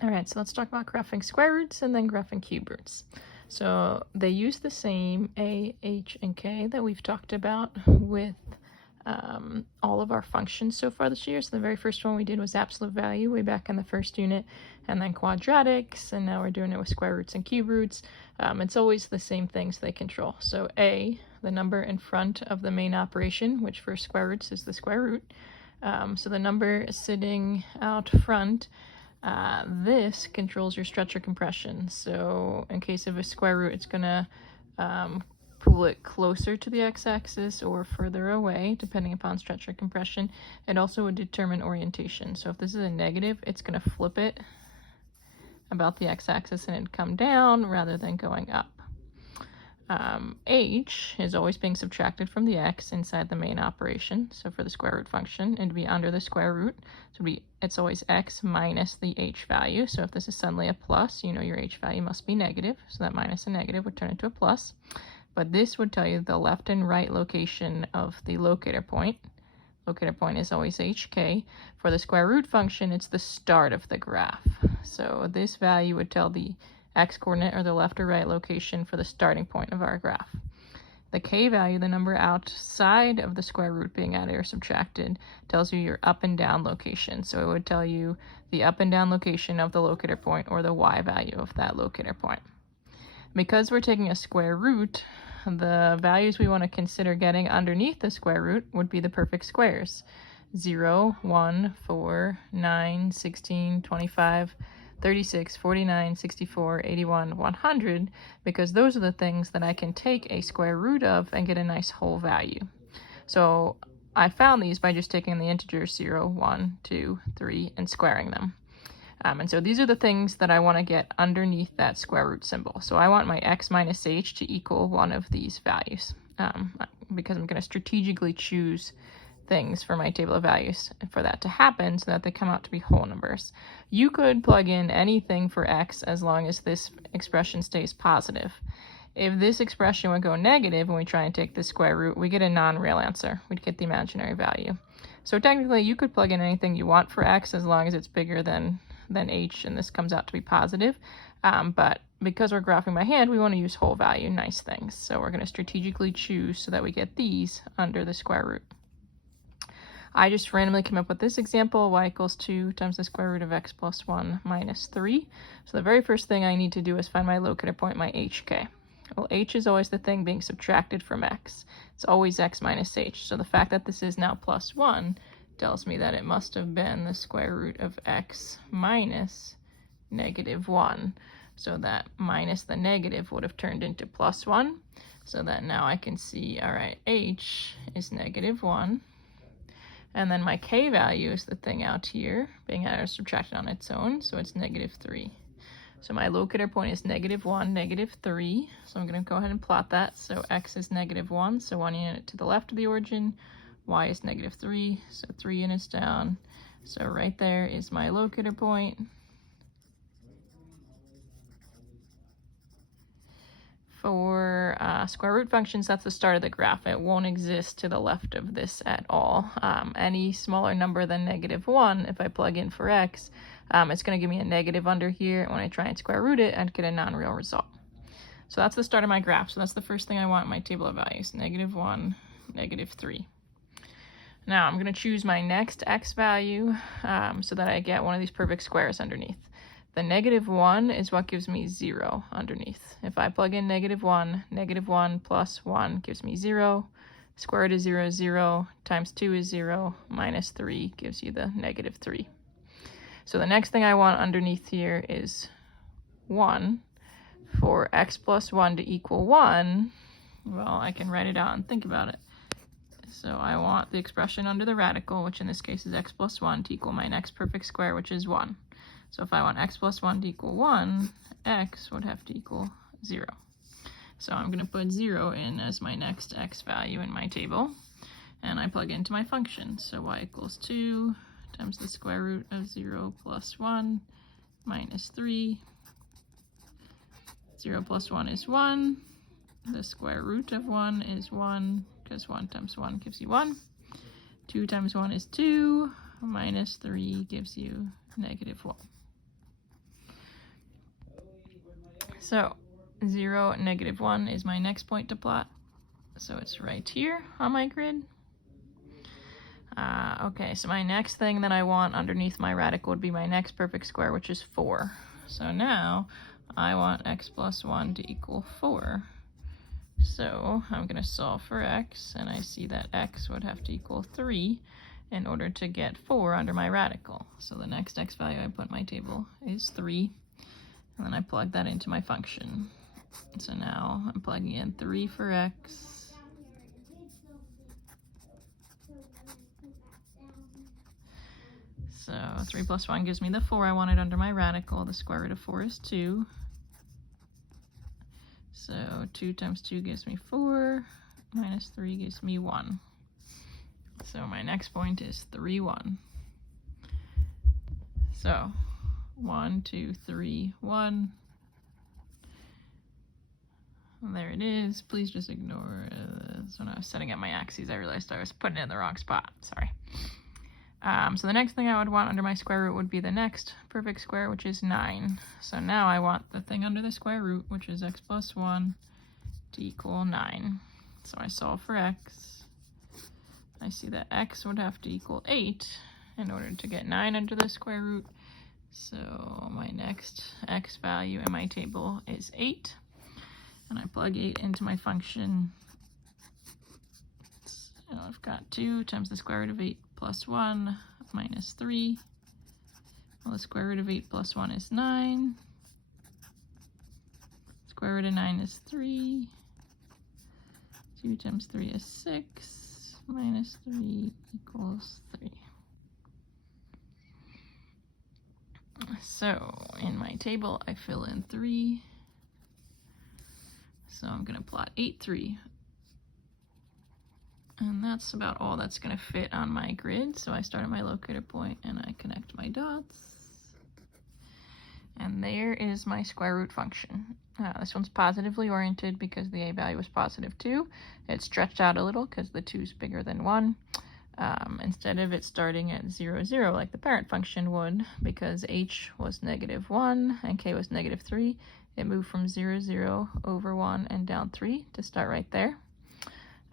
All right, so let's talk about graphing square roots and then graphing cube roots. So they use the same a, h, and k that we've talked about with all of our functions so far this year. So the very first one we did was absolute value way back in the first unit, and then quadratics, and now we're doing it with square roots and cube roots. It's always the same things they control. So a, the number in front of the main operation, which for square roots is the square root. So the number sitting out front, this controls your stretch or compression. So in case of a square root, it's going to pull it closer to the x-axis or further away, depending upon stretch or compression. It also would determine orientation. So if this is a negative, it's going to flip it about the x-axis and it'd come down rather than going up. H is always being subtracted from the x inside the main operation. So for the square root function, it'd be under the square root. So it's always x minus the h value. So if this is suddenly a plus, you know your h value must be negative. So that minus a negative would turn into a plus. But this would tell you the left and right location of the locator point. Locator point is always hk. For the square root function, it's the start of the graph. So this value would tell the x-coordinate or the left or right location for the starting point of our graph. The k value, the number outside of the square root being added or subtracted, tells you your up and down location. So it would tell you the up and down location of the locator point or the y value of that locator point. Because we're taking a square root, the values we want to consider getting underneath the square root would be the perfect squares. 0, 1, 4, 9, 16, 25, 36, 49, 64, 81, 100, because those are the things that I can take a square root of and get a nice whole value. So I found these by just taking the integers 0, 1, 2, 3, and squaring them. And so these are the things that I want to get underneath that square root symbol. So I want my x minus h to equal one of these values, because I'm going to strategically choose things for my table of values for that to happen so that they come out to be whole numbers. You could plug in anything for x as long as this expression stays positive. If this expression would go negative and we try and take the square root, we get a non-real answer. We'd get the imaginary value. So technically you could plug in anything you want for x as long as it's bigger than h and this comes out to be positive. But because we're graphing by hand, we want to use whole value, nice things. So we're going to strategically choose so that we get these under the square root. I just randomly came up with this example, y equals 2 times the square root of x plus 1 minus 3. So the very first thing I need to do is find my locator point, my hk. Well, h is always the thing being subtracted from x. It's always x minus h. So the fact that this is now plus 1 tells me that it must have been the square root of x minus negative 1. So that minus the negative would have turned into plus 1. So that now I can see, all right, h is negative 1. And then my k value is the thing out here, being added or subtracted on its own, so it's negative 3. So my locator point is negative 1, negative 3. So I'm going to go ahead and plot that. So x is negative 1, so 1 unit to the left of the origin. Y is negative 3, so 3 units down. So right there is my locator point. For square root functions, that's the start of the graph. It won't exist to the left of this at all. Any smaller number than negative 1, if I plug in for x, it's going to give me a negative under here. And when I try and square root it, I'd get a non-real result. So that's the start of my graph. So that's the first thing I want in my table of values, negative 1, negative 3. Now I'm going to choose my next x value so that I get one of these perfect squares underneath. The negative 1 is what gives me 0 underneath. If I plug in negative 1 plus 1 gives me 0. Square root of 0 is 0, times 2 is 0, minus 3 gives you the negative 3. So the next thing I want underneath here is 1. For x plus 1 to equal 1, well, I can write it out and think about it. So I want the expression under the radical, which in this case is x plus 1, to equal my next perfect square, which is 1. So if I want x plus 1 to equal 1, x would have to equal 0. So I'm going to put 0 in as my next x value in my table, and I plug into my function. So y equals 2 times the square root of 0 plus 1 minus 3. 0 plus 1 is 1. The square root of 1 is 1, because 1 times 1 gives you 1. 2 times 1 is 2, minus 3 gives you negative 1. So 0, -1 is my next point to plot. So it's right here on my grid. Okay, so my next thing that I want underneath my radical would be my next perfect square, which is 4. So now I want x plus 1 to equal 4. So I'm going to solve for x, and I see that x would have to equal 3 in order to get 4 under my radical. So the next x value I put in my table is 3, and then I plug that into my function. So now I'm plugging in 3 for x. So 3 plus 1 gives me the 4 I wanted under my radical. The square root of 4 is 2. So 2 times 2 gives me 4, minus 3 gives me 1. So my next point is 3, 1. So 1, 2, 3, 1. There it is. Please just ignore this. When I was setting up my axes, I realized I was putting it in the wrong spot. Sorry. So the next thing I would want under my square root would be the next perfect square, which is 9. So now I want the thing under the square root, which is x plus 1, to equal 9. So I solve for x. I see that x would have to equal 8 in order to get 9 under the square root. So my next x value in my table is 8. And I plug 8 into my function. So I've got 2 times the square root of 8 plus 1 minus 3. Well, the square root of 8 plus 1 is 9. Square root of 9 is 3. 2 times 3 is 6. Minus 3 equals 3. So in my table, I fill in 3. So I'm going to plot 8, 3. And that's about all that's going to fit on my grid. So I start at my locator point and I connect my dots. And there is my square root function. This one's positively oriented because the a value was positive 2. It's stretched out a little because the 2 is bigger than 1. Instead of it starting at 0, 0 like the parent function would, because h was -1 and k was -3, it moved from 0, 0 over 1 and down 3 to start right there.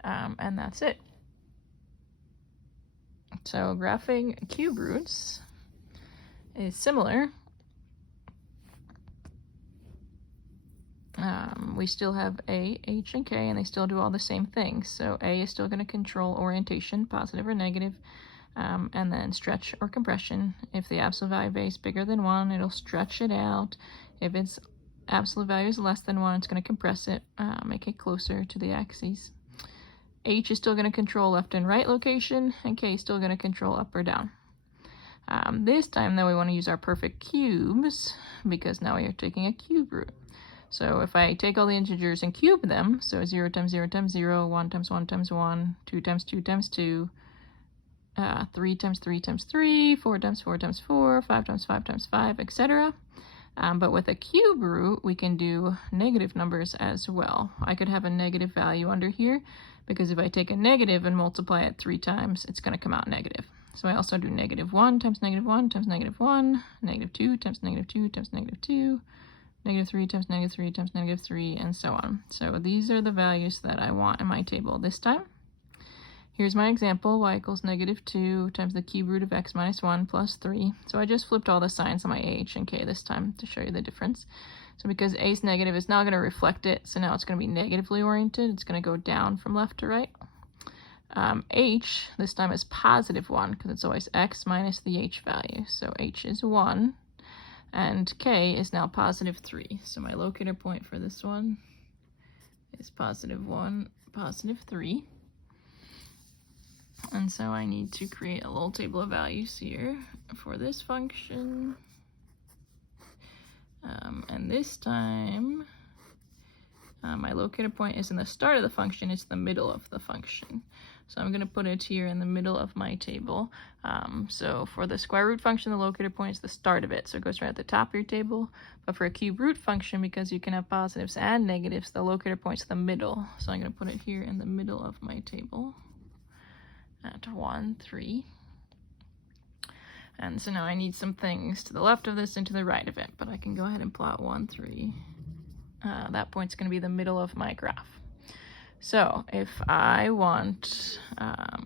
And that's it. So graphing cube roots is similar. We still have a, h, and k, and they still do all the same things. So a is still going to control orientation, positive or negative, and then stretch or compression. If the absolute value of a is bigger than 1, it'll stretch it out. If its absolute value is less than 1, it's going to compress it, make it closer to the axes. H is still going to control left and right location, and K is still going to control up or down. This time, though, we want to use our perfect cubes, because now we are taking a cube root. So if I take all the integers and cube them, so 0 times 0 times 0, 1 times 1 times 1, 2 times 2 times 2, 3 times 3 times 3, 4 times 4 times 4, 5 times 5 times 5, etc. But with a cube root, we can do negative numbers as well. I could have a negative value under here, because if I take a negative and multiply it 3 times, it's going to come out negative. So I also do -1 times -1 times -1, -2 times -2 times -2, -3 times -3 times -3, and so on. So these are the values that I want in my table this time. Here's my example, y equals -2 times the cube root of x minus 1 plus 3. So I just flipped all the signs on my a, h, and k this time to show you the difference. So because a is negative, it's now going to reflect it, so now it's going to be negatively oriented. It's going to go down from left to right. H, this time is +1, because it's always x minus the h value. So h is 1, and k is now +3. So my locator point for this one is +1, +3. And so I need to create a little table of values here for this function. And this time, my locator point is in the start of the function, it's the middle of the function. So I'm going to put it here in the middle of my table. So for the square root function, the locator point is the start of it, so it goes right at the top of your table. But for a cube root function, because you can have positives and negatives, the locator point is the middle. So I'm going to put it here in the middle of my table at 1, 3. And so now I need some things to the left of this and to the right of it, but I can go ahead and plot 1, 3. that point's going to be the middle of my graph. So if I want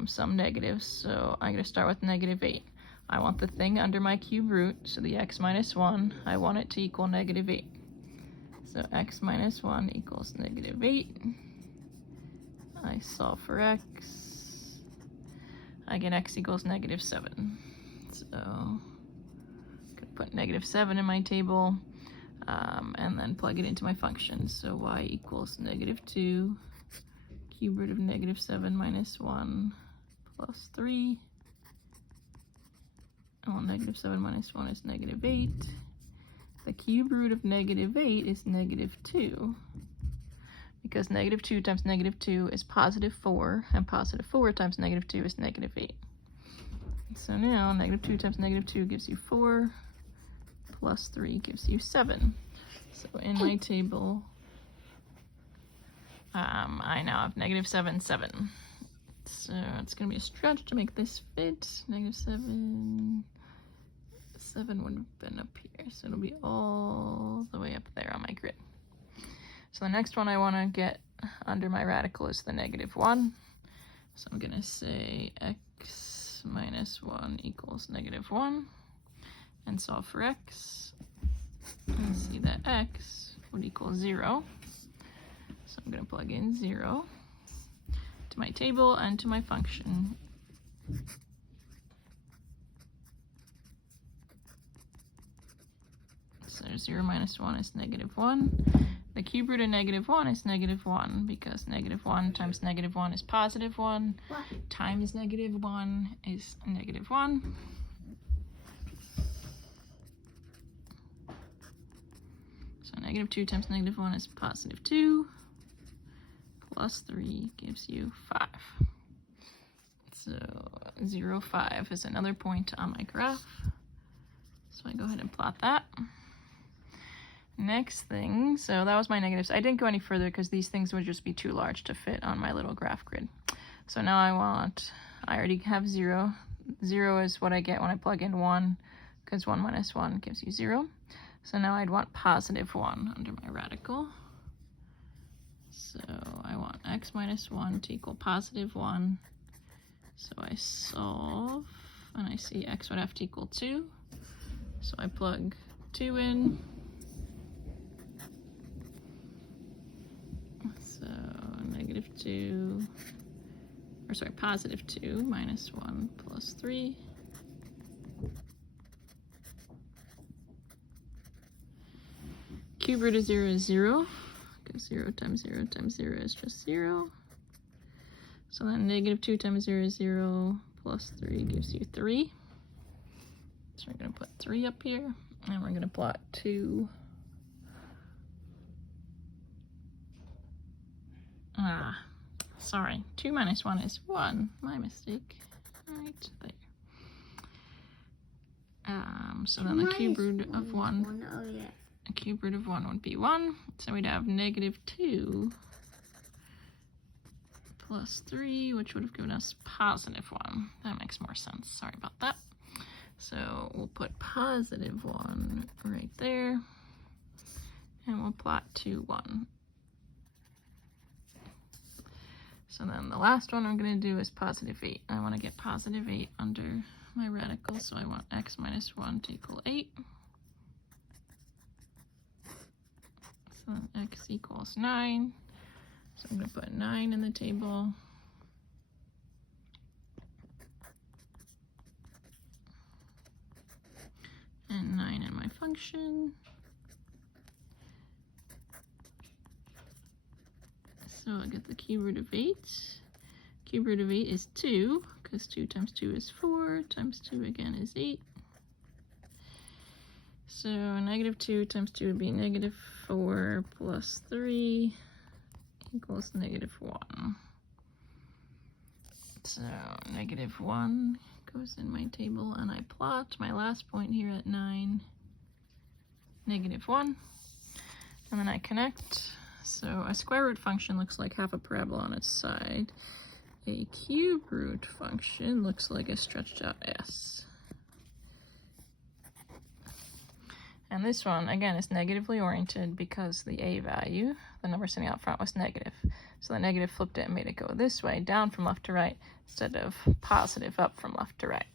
some negatives, so I'm going to start with -8. I want the thing under my cube root, so the x minus 1, I want it to equal -8. So x minus 1 equals -8. I solve for x. I get x equals -7. So I'm going to put -7 in my table and then plug it into my function. So y equals -2 cube root of -7 minus 1 plus 3. Well, -7 minus 1 is -8. The cube root of -8 is -2. Because -2 times -2 is +4, and +4 times -2 is -8. So now -2 times -2 gives you 4, plus 3 gives you 7. So in my table, I now have -7, 7. So it's going to be a stretch to make this fit. -7, 7 would have been up here, so it'll be all the way up there on my grid. So the next one I want to get under my radical is the -1. So I'm going to say x minus 1 equals -1 and solve for x. And see that x would equal 0. So I'm going to plug in 0 to my table and to my function. So 0 minus 1 is -1. The cube root of -1 is -1 because -1 times -1 is +1 times -1 is -1. So -2 times -1 is +2 plus 3 gives you 5. So 0, 5 is another point on my graph. So I go ahead and plot that. Next thing, so that was my negatives. I didn't go any further because these things would just be too large to fit on my little graph grid. So now I already have 0. 0 is what I get when I plug in 1, because 1 minus 1 gives you 0. So now I'd want +1 under my radical. So I want x minus 1 to equal +1. So I solve, and I see x would have to equal 2. So I plug 2 in. So -2, or sorry, +2 minus 1 plus 3. Cube root of 0 is 0, because 0 times 0 times 0 is just 0. So then -2 times 0 is 0, plus 3 gives you 3. So we're going to put 3 up here, and we're going to plot 2. Sorry, 2 minus 1 is 1. My mistake. Right there. So then the cube root of 1, Oh, yeah. a cube root of 1 would be 1. So we'd have -2 plus 3, which would have given us +1. That makes more sense. Sorry about that. So we'll put +1 right there, and we'll plot 2, 1. So then the last one I'm going to do is +8. I want to get +8 under my radical, so I want x minus 1 to equal 8. So then x equals 9. So I'm going to put 9 in the table. And 9 in my function. So I'll get the cube root of 8. Cube root of 8 is 2, because 2 times 2 is 4, times 2 again is 8. So -2 times 2 would be -4 plus 3 equals -1. So -1 goes in my table, and I plot my last point here at 9, -1, and then I connect. So a square root function looks like half a parabola on its side. A cube root function looks like a stretched out S. And this one, again, is negatively oriented because the a value, the number sitting out front, was negative. So the negative flipped it and made it go this way, down from left to right, instead of positive up from left to right.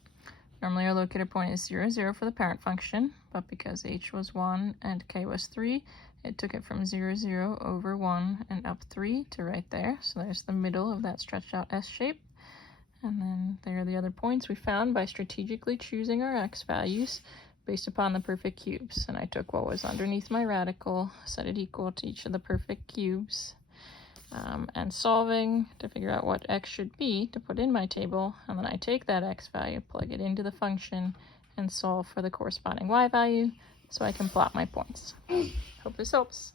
Normally our locator point is 0, 0 for the parent function, but because h was 1 and k was 3, it took it from 0, 0 over 1 and up 3 to right there. So there's the middle of that stretched out S shape. And then there are the other points we found by strategically choosing our x values based upon the perfect cubes. And I took what was underneath my radical, set it equal to each of the perfect cubes, and solving to figure out what x should be to put in my table. And then I take that x value, plug it into the function, and solve for the corresponding y value so I can plot my points. Hope this helps.